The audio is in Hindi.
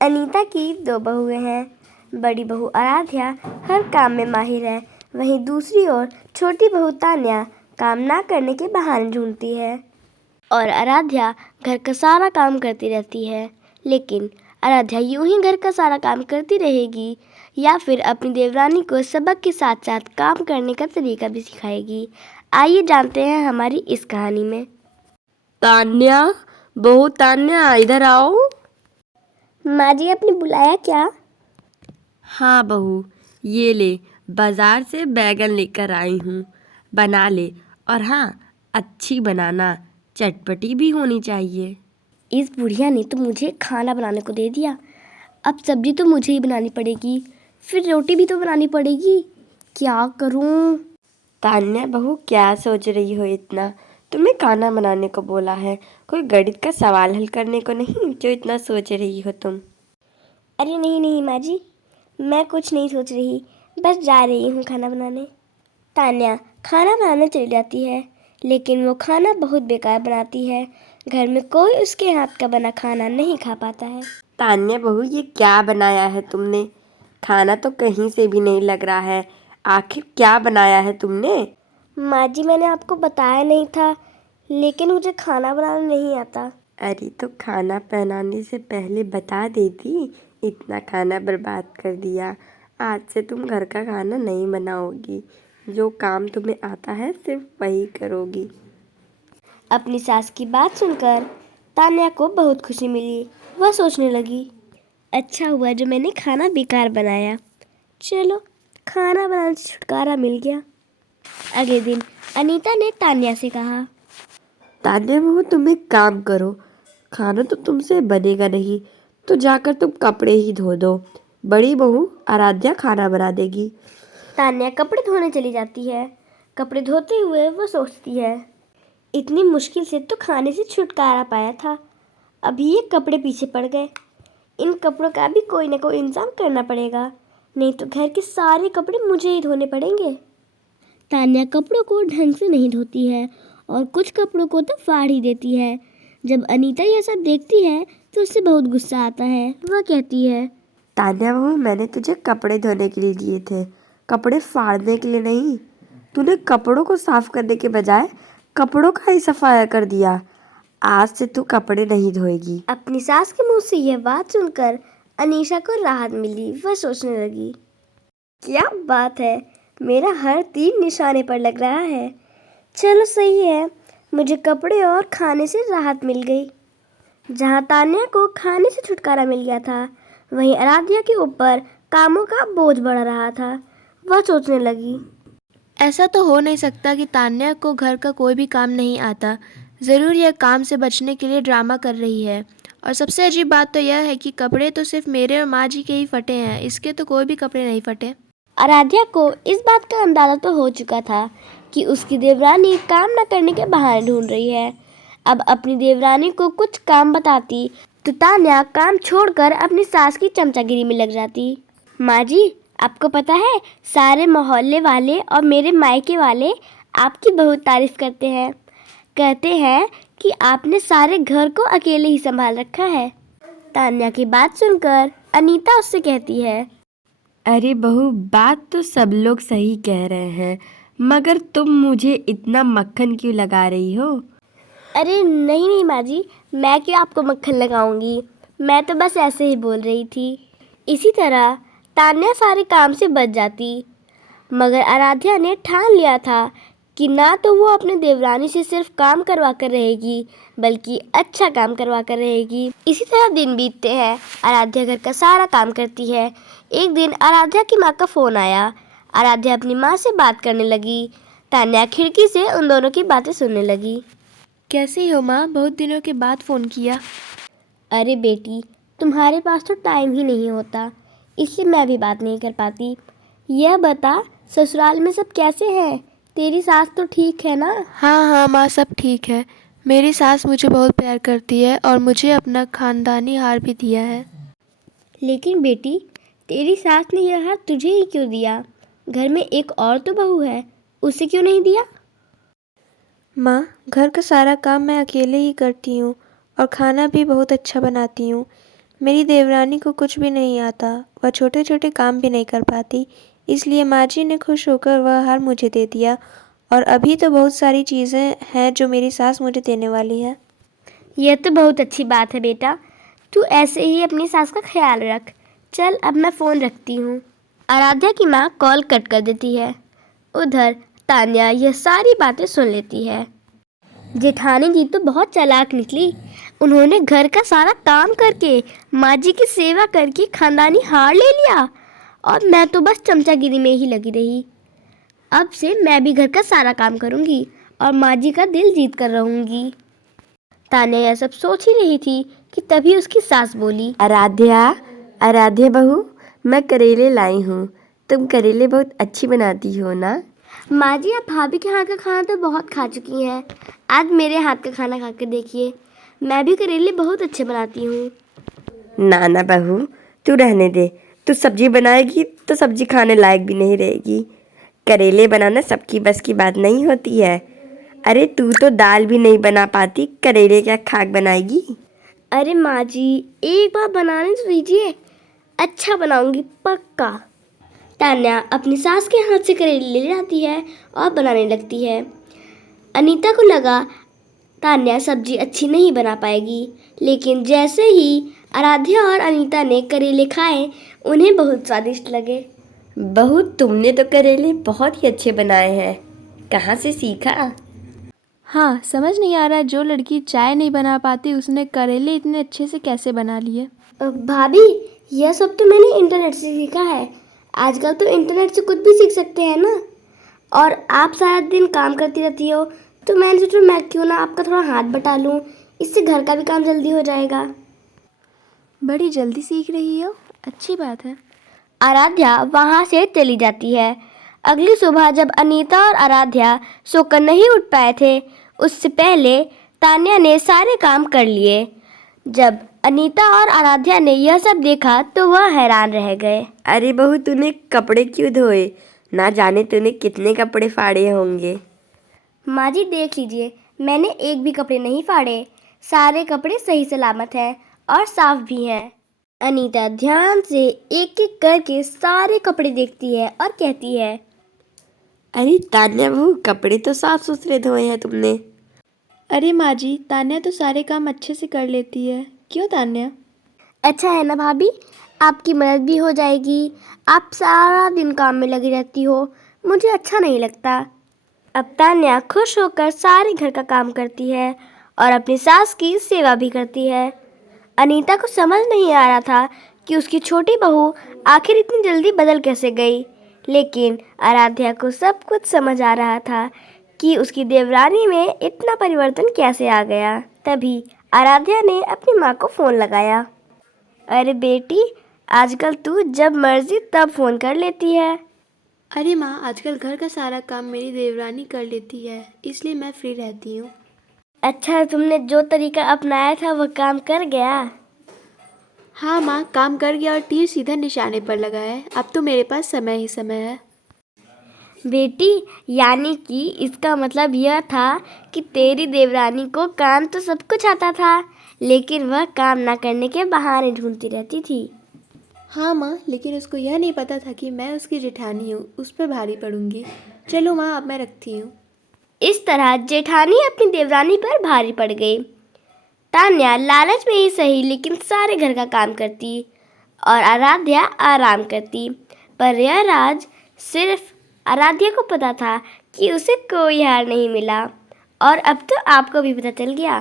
अनीता की दो बहुएं हैं। बड़ी बहू आराध्या हर काम में माहिर है, वहीं दूसरी ओर छोटी बहू तान्या काम ना करने के बहाने ढूंढती है और आराध्या घर का सारा काम करती रहती है। लेकिन आराध्या यूं ही घर का सारा काम करती रहेगी या फिर अपनी देवरानी को सबक के साथ साथ काम करने का तरीका भी सिखाएगी। आइए जानते हैं हमारी इस कहानी में। तान्या, बहू तान्या, इधर आओ। माँ जी, आपने बुलाया क्या? हाँ बहू, ये ले बाजार से बैगन लेकर आई हूँ, बना ले। और हाँ, अच्छी बनाना, चटपटी भी होनी चाहिए। इस बुढ़िया ने तो मुझे खाना बनाने को दे दिया। अब सब्जी तो मुझे ही बनानी पड़ेगी, फिर रोटी भी तो बनानी पड़ेगी। क्या करूं? तान्या बहू, क्या सोच रही हो इतना? तुम्हें खाना बनाने को बोला है, कोई गणित का सवाल हल करने को नहीं जो इतना सोच रही हो तुम। अरे नहीं नहीं माँ जी, मैं कुछ नहीं सोच रही, बस जा रही हूँ खाना बनाने। तान्या खाना बनाने चली जाती है, लेकिन वो खाना बहुत बेकार बनाती है। घर में कोई उसके हाथ का बना खाना नहीं खा पाता है। तान्या बहू, ये क्या बनाया है तुमने? खाना तो कहीं से भी नहीं लग रहा है। आखिर क्या बनाया है तुमने? माँ जी, मैंने आपको बताया नहीं था, लेकिन मुझे खाना बनाना नहीं आता। अरे तो खाना बनाने से पहले बता देती, इतना खाना बर्बाद कर दिया। आज से तुम घर का खाना नहीं बनाओगी, जो काम तुम्हें आता है सिर्फ वही करोगी। अपनी सास की बात सुनकर तान्या को बहुत खुशी मिली। वह सोचने लगी, अच्छा हुआ जो मैंने खाना बेकार बनाया। चलो, खाना बनाने से छुटकारा मिल गया। अगले दिन अनीता ने तान्या से कहा, तान्या बहू, तुम एक काम करो, खाना तो तुमसे बनेगा नहीं, तो जाकर तुम कपड़े ही धो दो। बड़ी बहू आराध्या खाना बना देगी। तान्या कपड़े धोने चली जाती है। कपड़े धोते हुए वो सोचती है, इतनी मुश्किल से तो खाने से छुटकारा पाया था, अभी ये कपड़े पीछे पड़ गए। इन कपड़ों का भी कोई ना कोई इंतजाम करना पड़ेगा, नहीं तो घर के सारे कपड़े मुझे ही धोने पड़ेंगे। तान्या कपड़ों को ढंग से नहीं धोती है और कुछ कपड़ों को तो फाड़ ही देती है। जब अनीता यह सब देखती है तो उससे बहुत गुस्सा आता है। वह कहती है, तान्या बहू, मैंने तुझे कपड़े धोने के लिए दिए थे, कपड़े फाड़ने के लिए नहीं। तूने कपड़ों को साफ करने के बजाय कपड़ों का ही सफाया कर दिया। आज से तू कपड़े नहीं धोएगी। अपनी सास के मुंह से यह बात सुनकर अनीशा को राहत मिली। वह सोचने लगी, क्या बात है, मेरा हर तीर निशाने पर लग रहा है। चलो सही है, मुझे कपड़े और खाने से राहत मिल गई। जहाँ तान्या को खाने से छुटकारा मिल गया था, वहीं आराध्या के ऊपर कामों का बोझ बढ़ रहा था। वह सोचने लगी, ऐसा तो हो नहीं सकता कि तान्या को घर का कोई भी काम नहीं आता। ज़रूर यह काम से बचने के लिए ड्रामा कर रही है। और सबसे अजीब बात तो यह है कि कपड़े तो सिर्फ मेरे और माँ जी के ही फटे हैं, इसके तो कोई भी कपड़े नहीं फटे। आराध्या को इस बात का अंदाजा तो हो चुका था कि उसकी देवरानी काम न करने के बहाने ढूंढ रही है। अब अपनी देवरानी को कुछ काम बताती तो तान्या काम छोड़कर अपनी सास की चमचागिरी में लग जाती। माँ जी, आपको पता है, सारे मोहल्ले वाले और मेरे मायके वाले आपकी बहुत तारीफ करते हैं। कहते हैं कि आपने सारे घर को अकेले ही संभाल रखा है। तान्या की बात सुनकर अनीता उससे कहती है, अरे बहू, बात तो सब लोग सही कह रहे हैं, मगर तुम मुझे इतना मक्खन क्यों लगा रही हो? अरे नहीं नहीं माँ जी, मैं क्यों आपको मक्खन लगाऊंगी, मैं तो बस ऐसे ही बोल रही थी। इसी तरह तान्या सारे काम से बच जाती, मगर आराध्या ने ठान लिया था कि ना तो वो अपने देवरानी से सिर्फ काम करवा कर रहेगी, बल्कि अच्छा काम करवा कर रहेगी। इसी तरह दिन बीतते हैं। आराध्या घर का सारा काम करती है। एक दिन आराध्या की माँ का फ़ोन आया। आराध्या अपनी माँ से बात करने लगी। तान्या खिड़की से उन दोनों की बातें सुनने लगी। कैसी हो माँ, बहुत दिनों के बाद फ़ोन किया। अरे बेटी, तुम्हारे पास तो टाइम ही नहीं होता, इसलिए मैं भी बात नहीं कर पाती। यह बता, ससुराल में सब कैसे हैं? तेरी सास तो ठीक है ना? हाँ हाँ माँ, सब ठीक है। मेरी सास मुझे बहुत प्यार करती है और मुझे अपना खानदानी हार भी दिया है। लेकिन बेटी, तेरी सास ने यह हार तुझे ही क्यों दिया? घर में एक और तो बहू है, उसे क्यों नहीं दिया? माँ, घर का सारा काम मैं अकेले ही करती हूँ और खाना भी बहुत अच्छा बनाती हूँ। मेरी देवरानी को कुछ भी नहीं आता, वह छोटे छोटे काम भी नहीं कर पाती, इसलिए माँ जी ने खुश होकर वह हार मुझे दे दिया। और अभी तो बहुत सारी चीज़ें हैं जो मेरी सास मुझे देने वाली है। यह तो बहुत अच्छी बात है बेटा। तू ऐसे ही अपनी सास का ख्याल रख। चल अब मैं फ़ोन रखती हूँ। आराध्या की माँ कॉल कट कर देती है। उधर तान्या यह सारी बातें सुन लेती है। जेठानी जी तो बहुत चालाक निकली। उन्होंने घर का सारा काम करके माँ जी की सेवा करके खानदानी हार ले लिया और मैं तो बस चमचागिरी में ही लगी रही। अब से मैं भी घर का सारा काम करूँगी और माँ जी का दिल जीत कर रहूँगी। तान्या यह सब सोच ही रही थी कि तभी उसकी सास बोली, आराध्या, आराध्या बहू, मैं करेले लाई हूँ। तुम करेले बहुत अच्छी बनाती हो ना? माँ जी आप भाभी के हाथ का खाना तो बहुत खा चुकी हैं। आज मेरे हाथ का खाना खा के देखिए, मैं भी करेले बहुत अच्छे बनाती हूँ। ना ना बहू, तू रहने दे। तू सब्जी बनाएगी तो सब्जी खाने लायक भी नहीं रहेगी। करेले बनाना सबकी बस की बात नहीं होती है। अरे तू तो दाल भी नहीं बना पाती, करेले क्या खाक बनाएगी? अरे माँ जी एक बार बनाने तो दीजिए, अच्छा बनाऊंगी पक्का। तान्या अपनी सास के हाथ से करेले ले जाती है और बनाने लगती है। अनीता को लगा तान्या सब्जी अच्छी नहीं बना पाएगी, लेकिन जैसे ही आराध्या और अनीता ने करेले खाए उन्हें बहुत स्वादिष्ट लगे। बहू, तुमने तो करेले बहुत ही अच्छे बनाए हैं। कहाँ से सीखा? हाँ, समझ नहीं आ रहा जो लड़की चाय नहीं बना पाती उसने करेले इतने अच्छे से कैसे बना लिए। भाभी यह सब तो मैंने इंटरनेट से सीखा है। आजकल तो इंटरनेट से कुछ भी सीख सकते हैं ना। और आप सारा दिन काम करती रहती हो तो मैंने सोचा मैं क्यों ना आपका थोड़ा हाथ बटा लूँ, इससे घर का भी काम जल्दी हो जाएगा। बड़ी जल्दी सीख रही हो, अच्छी बात है। आराध्या वहाँ से चली जाती है। अगली सुबह जब अनीता और आराध्या सोकर नहीं उठ पाए थे, उससे पहले तान्या ने सारे काम कर लिए। जब अनीता और आराध्या ने यह सब देखा तो वह हैरान रह गए। अरे बहू, तूने कपड़े क्यों धोए? ना जाने तूने कितने कपड़े फाड़े होंगे। माँ जी देख लीजिए, मैंने एक भी कपड़े नहीं फाड़े। सारे कपड़े सही सलामत हैं और साफ भी हैं। अनीता ध्यान से एक एक करके सारे कपड़े देखती है और कहती है, अरे तान्या बहू, कपड़े तो साफ सुथरे धोए हैं तुमने। अरे माँ जी, तान्या तो सारे काम अच्छे से कर लेती है। क्यों तान्या? अच्छा है ना भाभी, आपकी मदद भी हो जाएगी। आप सारा दिन काम में लगी रहती हो, मुझे अच्छा नहीं लगता। अब तान्या खुश होकर सारे घर का काम करती है और अपनी सास की सेवा भी करती है। अनीता को समझ नहीं आ रहा था कि उसकी छोटी बहू आखिर इतनी जल्दी बदल कैसे गई, लेकिन आराध्या को सब कुछ समझ आ रहा था कि उसकी देवरानी में इतना परिवर्तन कैसे आ गया। तभी आराध्या ने अपनी माँ को फ़ोन लगाया। अरे बेटी, आजकल तू जब मर्जी तब फ़ोन कर लेती है। अरे माँ, आजकल घर का सारा काम मेरी देवरानी कर लेती है, इसलिए मैं फ्री रहती हूँ। अच्छा, तुमने जो तरीका अपनाया था वो काम कर गया? हाँ माँ, काम कर गया और तीर सीधा निशाने पर लगा है। अब तो मेरे पास समय ही समय है। बेटी, यानी कि इसका मतलब यह था कि तेरी देवरानी को काम तो सब कुछ आता था, लेकिन वह काम ना करने के बहाने ढूंढती रहती थी। हाँ माँ, लेकिन उसको यह नहीं पता था कि मैं उसकी जेठानी हूँ, उस पर भारी पड़ूंगी। चलो माँ, अब मैं रखती हूँ। इस तरह जेठानी अपनी देवरानी पर भारी पड़ गई। तान्या लालच में ही सही लेकिन सारे घर का काम करती और आराध्या आराम करती, पर यह राज सिर्फ आराध्या को पता था कि उसे कोई हार नहीं मिला। और अब तो आपको भी पता चल गया।